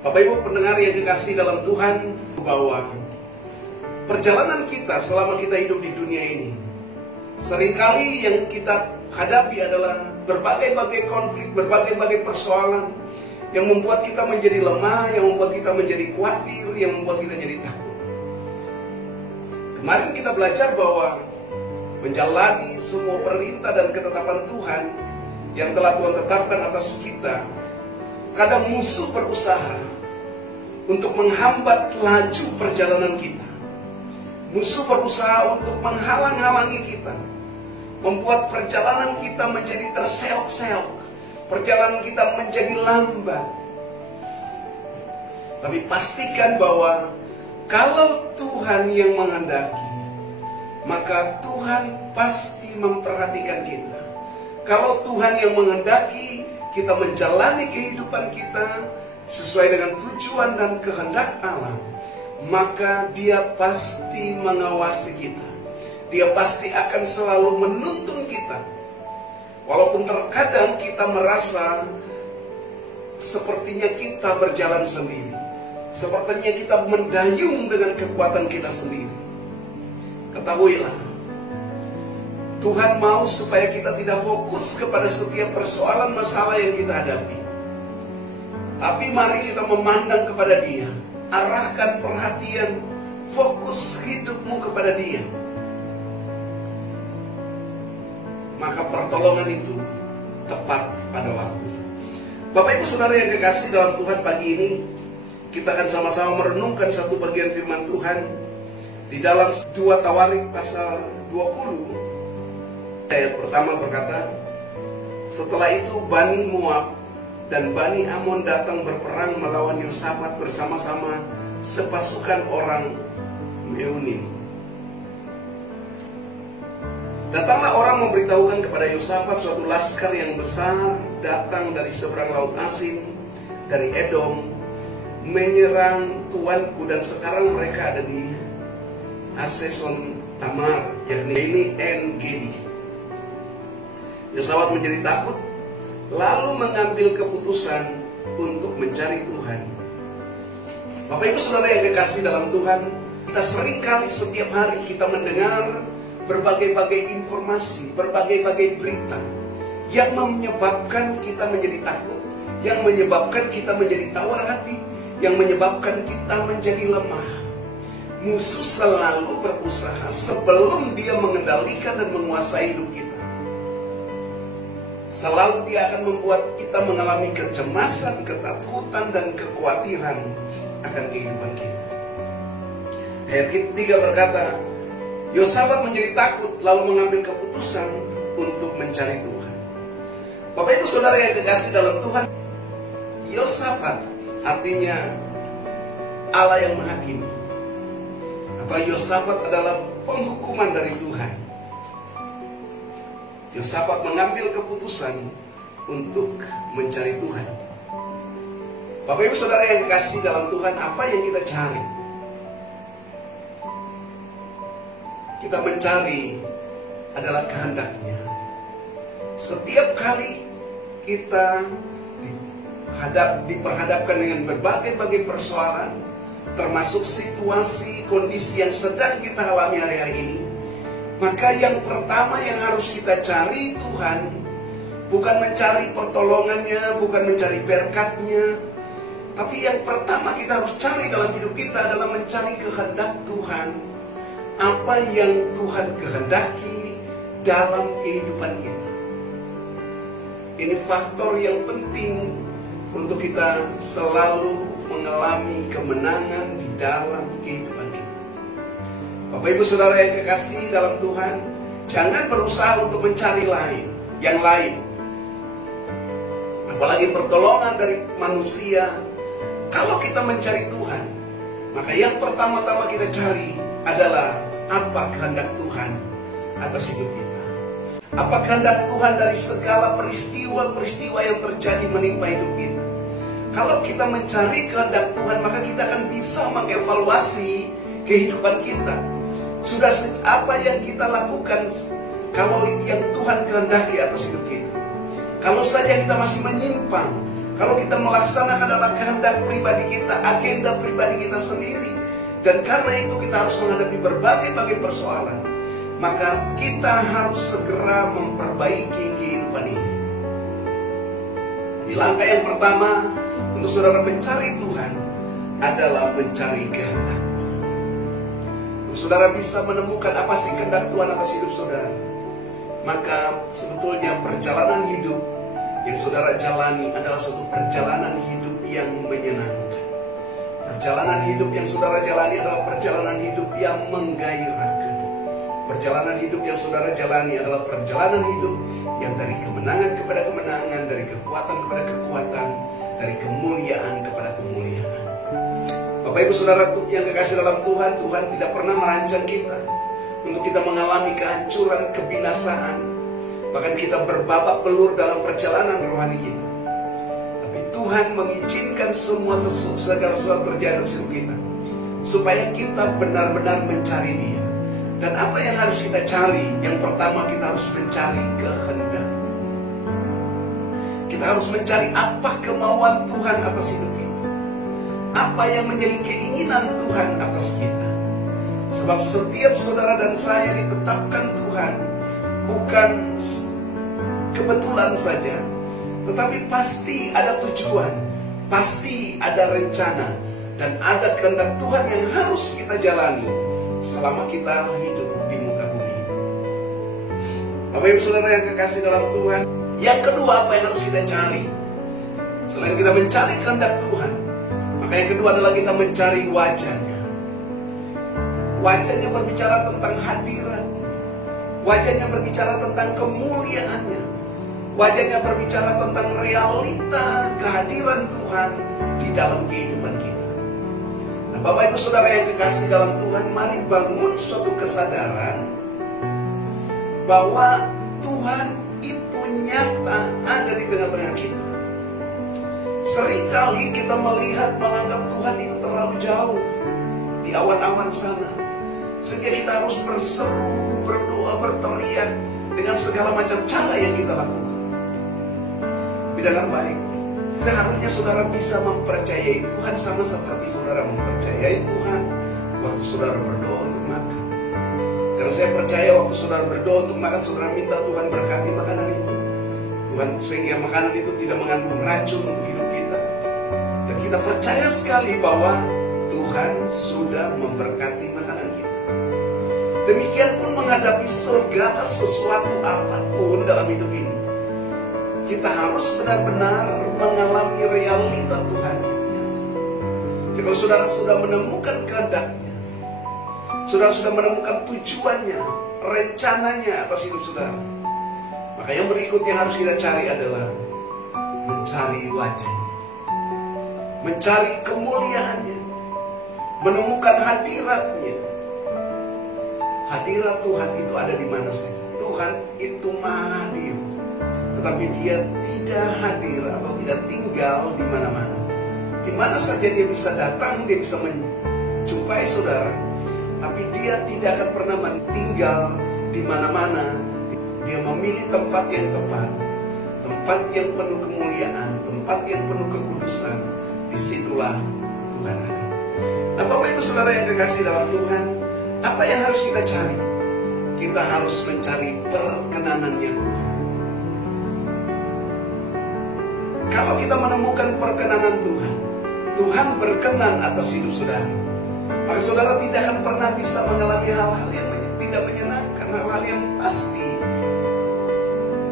Bapak Ibu pendengar yang dikasihi dalam Tuhan, bahwa perjalanan kita selama kita hidup di dunia ini, seringkali yang kita hadapi adalah berbagai-bagai konflik, berbagai-bagai persoalan yang membuat kita menjadi lemah, yang membuat kita menjadi khawatir, yang membuat kita jadi takut. Kemarin kita belajar bahwa menjalani semua perintah dan ketetapan Tuhan yang telah Tuhan tetapkan atas kita, kadang musuh berusaha untuk menghambat laju perjalanan kita. Musuh berusaha untuk menghalang-halangi kita, membuat perjalanan kita menjadi terseok-seok, perjalanan kita menjadi lambat. Tapi pastikan bahwa kalau Tuhan yang menghendaki, maka Tuhan pasti memperhatikan kita. Kalau Tuhan yang menghendaki kita menjalani kehidupan kita sesuai dengan tujuan dan kehendak Allah, maka Dia pasti mengawasi kita. Dia pasti akan selalu menuntun kita. Walaupun terkadang kita merasa sepertinya kita berjalan sendiri, sepertinya kita mendayung dengan kekuatan kita sendiri. Ketahuilah, Tuhan mau supaya kita tidak fokus kepada setiap persoalan masalah yang kita hadapi. Tapi mari kita memandang kepada Dia. Arahkan perhatian, fokus hidupmu kepada Dia. Maka pertolongan itu tepat pada waktu. Bapak Ibu Saudara yang kekasih dalam Tuhan, pagi ini kita akan sama-sama merenungkan satu bagian firman Tuhan di dalam 2 Tawarik pasal 20. Ayat pertama berkata, setelah itu Bani Moab dan Bani Amon datang berperang melawan Yosafat bersama-sama sepasukan orang Meunim. Datanglah orang memberitahukan kepada Yosafat suatu laskar yang besar datang dari seberang laut Asin, dari Edom, menyerang tuanku, dan sekarang mereka ada di Haseson Tamar, yakni ini En-Gedi. Yosafat menjadi takut, lalu mengambil keputusan untuk mencari Tuhan. Bapak Ibu Saudara yang dikasihi dalam Tuhan, kita seringkali setiap hari kita mendengar berbagai-bagai informasi, berbagai-bagai berita yang menyebabkan kita menjadi takut, yang menyebabkan kita menjadi tawar hati, yang menyebabkan kita menjadi lemah. Musuh selalu berusaha sebelum dia mengendalikan dan menguasai hidup kita. Selalu dia akan membuat kita mengalami kecemasan, ketakutan, dan kekhawatiran akan kehidupan kita. Ayat 3 berkata, Yosafat menjadi takut lalu mengambil keputusan untuk mencari Tuhan. Bapak Ibu Saudara yang kekasih dalam Tuhan, Yosafat artinya Allah yang menghakimi, atau Yosafat adalah penghukuman dari Tuhan. Yosafat mengambil keputusan untuk mencari Tuhan. Bapak Ibu Saudara yang kekasih dalam Tuhan, apa yang kita cari? Kita mencari adalah kehendak-Nya. Setiap kali kita diperhadapkan dengan berbagai-bagai persoalan, termasuk situasi, kondisi yang sedang kita alami hari-hari ini, maka yang pertama yang harus kita cari Tuhan, bukan mencari pertolongannya, bukan mencari berkat-Nya, tapi yang pertama kita harus cari dalam hidup kita adalah mencari kehendak Tuhan. Apa yang Tuhan kehendaki dalam kehidupan kita. Ini faktor yang penting untuk kita selalu mengalami kemenangan di dalam kehidupan kita. Bapak Ibu Saudara yang kekasih dalam Tuhan, jangan berusaha untuk mencari yang lain. Apalagi pertolongan dari manusia. Kalau kita mencari Tuhan, maka yang pertama-tama kita cari adalah apa kehendak Tuhan atas hidup kita. Apa kehendak Tuhan dari segala peristiwa-peristiwa yang terjadi menimpa hidup kita. Kalau kita mencari kehendak Tuhan, maka kita akan bisa mengevaluasi kehidupan kita. Sudah apa yang kita lakukan kalau yang Tuhan kehendaki atas hidup kita. Kalau saja kita masih menyimpang, kalau kita melaksanakan adalah kehendak pribadi kita, agenda pribadi kita sendiri, dan karena itu kita harus menghadapi berbagai persoalan, maka kita harus segera memperbaiki kehidupan ini. Di langkah yang pertama untuk saudara mencari Tuhan adalah mencari kehendak. Saudara bisa menemukan apa sih kehendak Tuhan atas hidup saudara, maka sebetulnya perjalanan hidup yang saudara jalani adalah suatu perjalanan hidup yang menyenangkan. Perjalanan hidup yang saudara jalani adalah perjalanan hidup yang menggairahkan. Perjalanan hidup yang saudara jalani adalah perjalanan hidup yang dari kemenangan kepada kemenangan, dari kekuatan kepada kekuatan, dari kemuliaan kepada kemuliaan. Bapak Ibu Saudara yang kekasih dalam Tuhan, Tuhan tidak pernah merancang kita untuk kita mengalami kehancuran, kebinasaan, bahkan kita berbabak belur dalam perjalanan rohani kita. Tapi Tuhan mengizinkan segala sesuatu terjadi dalam hidup kita, supaya kita benar-benar mencari Dia. Dan apa yang harus kita cari? Yang pertama, kita harus mencari kehendak. Kita harus mencari apa kemauan Tuhan atas hidup kita, apa yang menjadi keinginan Tuhan atas kita. Sebab setiap saudara dan saya ditetapkan Tuhan bukan kebetulan saja, tetapi pasti ada tujuan, pasti ada rencana, dan ada kehendak Tuhan yang harus kita jalani selama kita hidup di muka bumi. Bapak Ibu Saudara yang kekasih dalam Tuhan, yang kedua apa yang harus kita cari? Selain kita mencari kehendak Tuhan, maka yang kedua adalah kita mencari wajahnya. Wajahnya berbicara tentang hadirat, wajahnya berbicara tentang kemuliaannya, wajahnya berbicara tentang realita kehadiran Tuhan di dalam kehidupan kita. Bapak Ibu Saudara yang kekasih dalam Tuhan, mari bangun suatu kesadaran bahwa Tuhan itu nyata ada di tengah-tengah kita. Seringkali kita melihat menganggap Tuhan itu terlalu jauh di awan-awan sana, sehingga kita harus berseru, berdoa, berteriak dengan segala macam cara yang kita lakukan. Bidadari baik, seharusnya saudara bisa mempercayai Tuhan sama seperti saudara mempercayai Tuhan waktu saudara berdoa untuk makan. Karena saya percaya waktu saudara berdoa untuk makan, saudara minta Tuhan berkati makanan itu, Tuhan, sehingga makanan itu tidak mengandung racun untuk hidup kita. Dan kita percaya sekali bahwa Tuhan sudah memberkati makanan kita. Demikian pun menghadapi segala sesuatu apapun dalam hidup ini, kita harus benar-benar mengalami realita Tuhan. Kalau saudara sudah menemukan kehendaknya, saudara sudah menemukan tujuannya, rencananya atas hidup saudara, maka yang berikutnya harus kita cari adalah mencari wajahnya, mencari kemuliaannya, menemukan hadiratnya. Hadirat Tuhan itu ada di mana saja. Tuhan itu maha hadir, tetapi Dia tidak hadir atau tidak tinggal di mana-mana. Di mana saja Dia bisa datang, Dia bisa menjumpai saudara, tapi Dia tidak akan pernah tinggal di mana-mana. Dia memilih tempat yang tepat, tempat yang penuh kemuliaan, tempat yang penuh kekudusan. Disitulah Tuhan ada. Nah, Bapak Ibu Saudara yang kekasih dalam Tuhan, apa yang harus kita cari? Kita harus mencari perkenanannya Tuhan. Kalau kita menemukan perkenanan Tuhan, Tuhan berkenan atas hidup saudara, maka saudara tidak akan pernah bisa mengalami hal-hal yang tidak menyenangkan, hal-hal yang pasti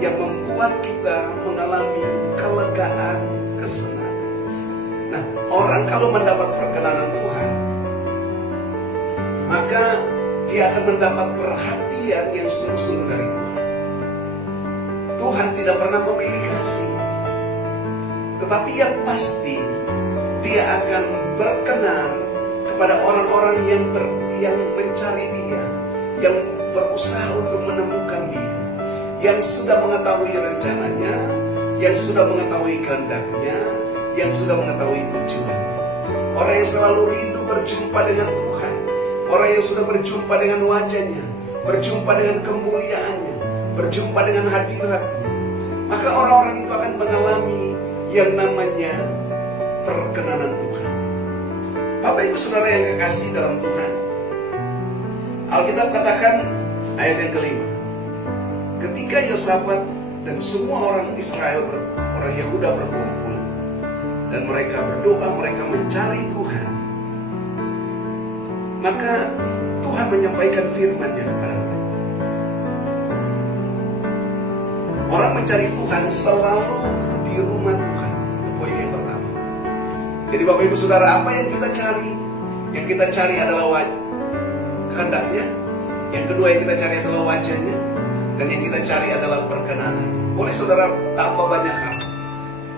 yang membuat kita mengalami kelegaan, kesenangan. Nah, orang kalau mendapat perkenanan Tuhan, maka dia akan mendapat perhatian yang sungguh-sungguh dari Tuhan. Tuhan tidak pernah memilih kasih, tetapi yang pasti Dia akan berkenan kepada orang-orang yang mencari Dia, yang berusaha untuk menemukan Dia, yang sudah mengetahui rencananya, yang sudah mengetahui kehendaknya, yang sudah mengetahui tujuannya. Orang yang selalu rindu berjumpa dengan Tuhan, orang yang sudah berjumpa dengan wajahnya, berjumpa dengan kemuliaannya, berjumpa dengan hadiratnya, maka orang-orang itu akan mengalami yang namanya perkenanan Tuhan. Bapak Ibu Saudara yang kekasih dalam Tuhan, Alkitab katakan ayat yang kelima, ketika Yosafat dan semua orang Israel, orang Yehuda berkumpul dan mereka berdoa, mereka mencari Tuhan, maka Tuhan menyampaikan firman-Nya kepada mereka. Orang mencari Tuhan selalu di rumah Tuhan. Itu poin yang pertama. Jadi Bapak Ibu Saudara, apa yang kita cari? Yang kita cari adalah kehendaknya. Yang kedua yang kita cari adalah wajahnya. Dan yang kita cari adalah perkenanan. Boleh saudara tambah banyak hal,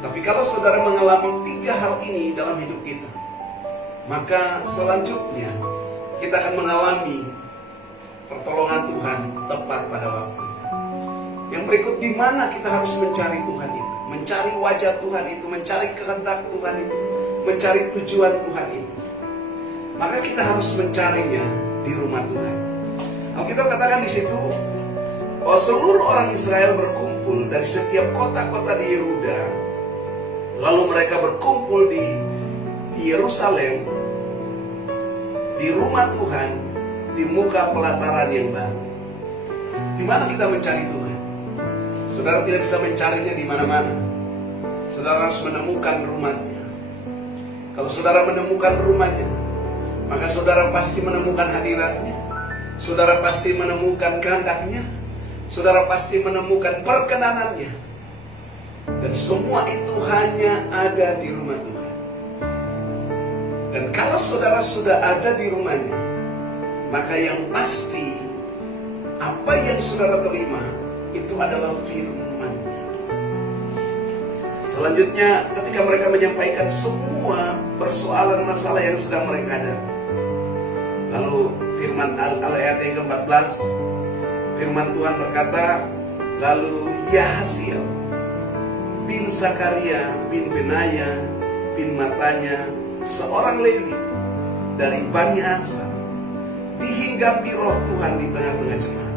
tapi kalau saudara mengalami 3 hal ini dalam hidup kita, maka selanjutnya kita akan mengalami pertolongan Tuhan tepat pada waktu. Yang berikut, di mana kita harus mencari Tuhan itu, mencari wajah Tuhan itu, mencari kehendak Tuhan itu, mencari tujuan Tuhan itu. Maka kita harus mencarinya di rumah Tuhan. Alkitab katakan di situ bahwa seluruh orang Israel berkumpul dari setiap kota-kota di Yehuda, lalu mereka berkumpul di Yerusalem, di rumah Tuhan, di muka pelataran yang baru. Di mana kita mencari Tuhan? Saudara tidak bisa mencarinya di mana-mana. Saudara harus menemukan rumahnya. Kalau saudara menemukan rumahnya, maka saudara pasti menemukan hadiratnya. Saudara pasti menemukan kehendaknya. Saudara pasti menemukan perkenanannya. Dan semua itu hanya ada di rumah Tuhan. Dan kalau saudara sudah ada di rumahnya, maka yang pasti apa yang saudara terima itu adalah firman-Nya. Selanjutnya, ketika mereka menyampaikan semua persoalan masalah yang sedang mereka hadapi, lalu firman ayat yang ke-14, firman Tuhan berkata, lalu Yahasiel bin Zakaria bin Benaya bin Matanya, seorang Lewi dari Bani Asaf, dihinggapi roh Tuhan di tengah-tengah jemaat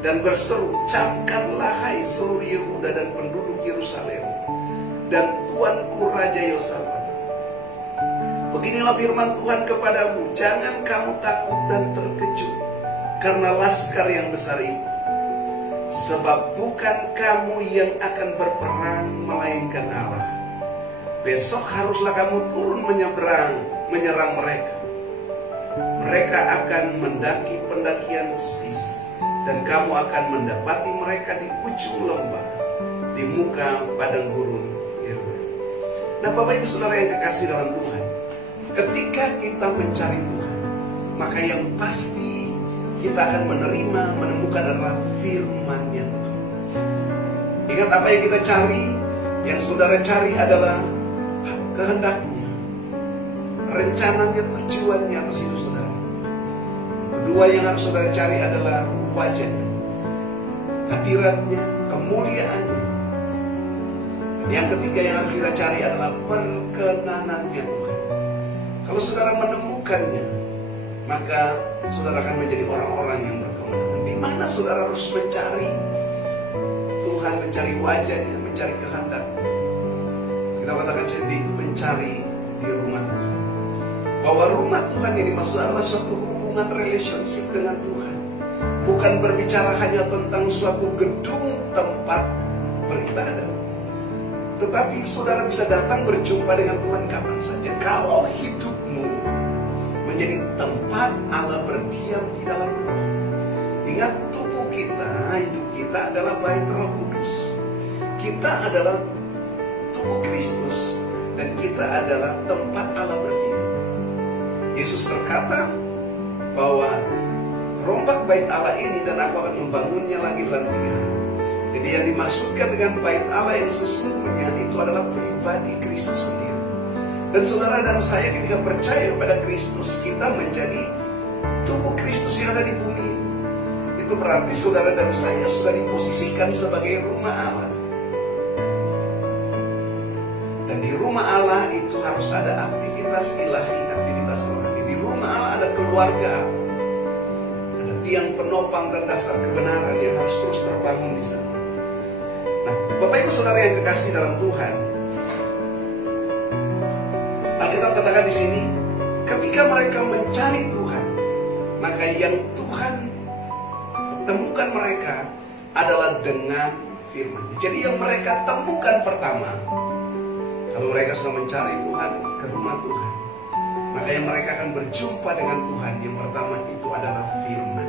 dan berseru, camkanlah hai seluruh Yehuda dan penduduk Yerusalem dan tuanku Raja Yosafat, beginilah firman Tuhan kepadamu, jangan kamu takut dan terkejut karena laskar yang besar itu, sebab bukan kamu yang akan berperang melainkan Allah. Besok haruslah kamu turun menyerang mereka. Mereka akan mendaki pendakian Sis, dan kamu akan mendapati mereka di ujung lembah, di muka padang gurun Yehuda. Nah Bapak Ibu Saudara yang kekasih dalam Tuhan, ketika kita mencari Tuhan, maka yang pasti kita akan menemukan adalah firman-Nya Tuhan. Ingat apa yang kita cari? Yang saudara cari adalah kehendaknya, rencananya, tujuannya atas hidup saudara. Kedua yang harus saudara cari adalah wajahnya, hadiratnya, kemuliaannya. Dan yang ketiga yang harus kita cari adalah perkenanannya Tuhan. Kalau saudara menemukannya, maka saudara akan menjadi orang-orang yang berkemenangan. Di mana saudara harus mencari Tuhan, mencari wajahnya, mencari kehendaknya? Kita katakan sendiri, mencari di rumah Tuhan. Bahwa rumah Tuhan ini dimaksud adalah suatu hubungan relationship dengan Tuhan. Bukan berbicara hanya tentang suatu gedung tempat beribadah, tetapi saudara bisa datang berjumpa dengan Tuhan kapan saja. Kalau hidupmu menjadi tempat Allah berdiam di dalam rumah. Ingat, tubuh kita, hidup kita adalah bait Roh Kudus. Kita adalah tubuh Kristus, dan kita adalah tempat Allah berdiam. Yesus berkata bahwa rombak bait Allah ini dan aku akan membangunnya lagi dalam 3 hari. Jadi yang dimaksudkan dengan bait Allah yang sesungguhnya itu adalah pribadi Kristus sendiri. Dan saudara dan saya ketika percaya pada Kristus, kita menjadi tubuh Kristus yang ada di bumi. Itu berarti saudara dan saya sudah diposisikan sebagai rumah Allah. Dan di rumah Allah itu harus ada aktivitas ilahi, aktivitas rohani. Di rumah Allah ada keluarga, ada tiang penopang dan dasar kebenaran yang harus terus terbangun di sana. Nah, Bapak Ibu Saudara yang kekasih dalam Tuhan, Alkitab katakan di sini, ketika mereka mencari Tuhan, maka yang Tuhan temukan mereka adalah dengan firman. Jadi yang mereka temukan pertama, kalau mereka sudah mencari Tuhan ke rumah Tuhan, maka yang mereka akan berjumpa dengan Tuhan, yang pertama itu adalah firman.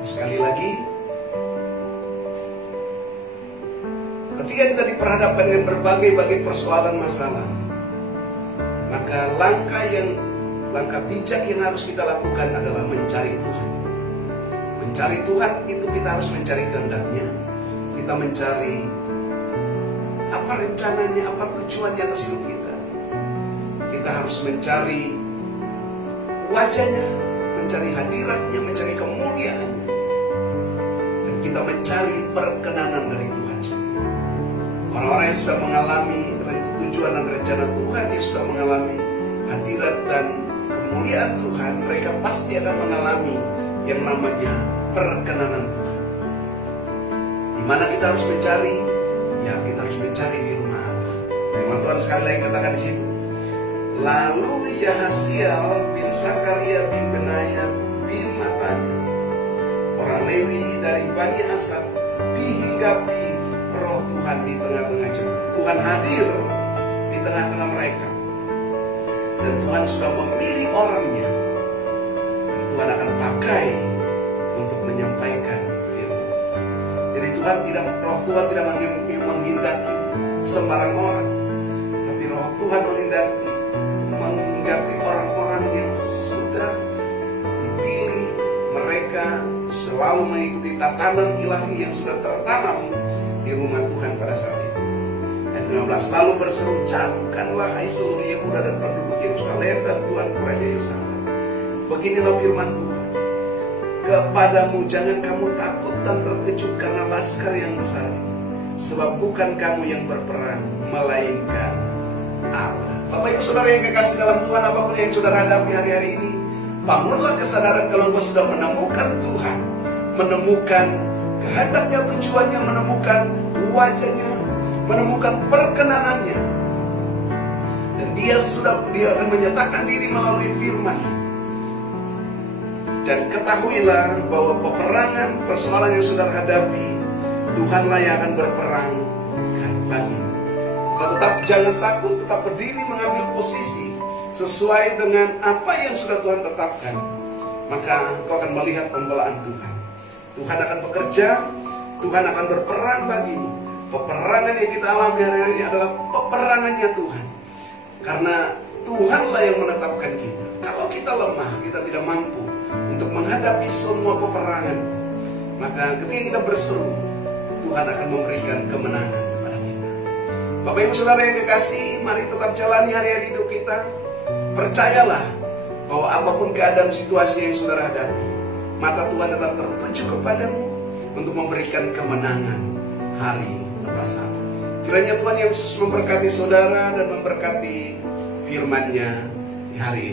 Sekali lagi, ketika kita diperhadapkan dengan berbagai persoalan masalah, maka langkah bijak yang harus kita lakukan adalah mencari Tuhan. Mencari Tuhan itu kita harus mencari kehendak-Nya. Kita mencari apa rencananya, apa tujuannya atas hidup kita. Kita harus mencari wajahnya, mencari hadiratnya, mencari kemuliaannya. Dan kita mencari perkenanan dari Tuhan sendiri. Orang-orang yang sudah mengalami tujuan dan rencana Tuhan, yang sudah mengalami hadirat dan kemuliaan Tuhan, mereka pasti akan mengalami yang namanya perkenanan Tuhan. Di mana kita harus mencari? Ya, kita harus mencari di rumah Allah. Firman Tuhan sekali lagi katakan di situ. Lalu Yahasiel bin Sakaria bin Benaya bin Matanya, orang Lewi dari Bani Asaf, dihinggapi Roh Tuhan di tengah-tengah jemaat. Tuhan hadir di tengah-tengah mereka. Dan Tuhan sudah memilih orangnya. Dan Tuhan akan pakai untuk menyampaikan firman. Jadi Roh Tuhan tidak menghendaki sembarang orang, tapi Roh Tuhan menghinggapi orang-orang yang sudah dipilih. Mereka selalu mengikuti tatanan ilahi yang sudah tertanam di rumah Tuhan pada saat itu. Ayat 15, lalu berseru, camkanlah hai seluruh Yehuda dan penduduk Yerusalem dan Tuhan Raja Yerusalem. Beginilah firman Tuhan. Kepadamu jangan kamu takut dan terkejut karena laskar yang besar, sebab bukan kamu yang berperang, melainkan Allah. Bapak Ibu Saudara yang kekasih dalam Tuhan, apapun yang saudara hadapi hari-hari ini, bangunlah kesadaran kalau engkau sudah menemukan Tuhan, menemukan kehendaknya, tujuannya, menemukan wajahnya, menemukan perkenanannya, dan dia akan menyatakan diri melalui firman. Dan ketahuilah bahwa peperangan, persoalan yang saudara hadapi, Tuhanlah yang akan berperang bagimu. Kau tetap jangan takut, tetap berdiri mengambil posisi sesuai dengan apa yang sudah Tuhan tetapkan. Maka kau akan melihat pembelaan Tuhan. Tuhan akan bekerja, Tuhan akan berperang bagimu. Peperangan yang kita alami hari-hari ini adalah peperangannya Tuhan. Karena Tuhanlah yang menetapkan kita. Kalau kita lemah, kita tidak mampu untuk menghadapi semua peperangan, maka ketika kita berseru, Tuhan akan memberikan kemenangan kepada kita. Bapak Ibu Saudara yang kekasih, mari tetap jalani hari-hari hidup kita. Percayalah bahwa apapun keadaan situasi yang saudara hadapi, mata Tuhan tetap tertuju kepadamu untuk memberikan kemenangan hari lepas hari. Kiranya Tuhan Yesus memberkati saudara dan memberkati firman-Nya di hari ini.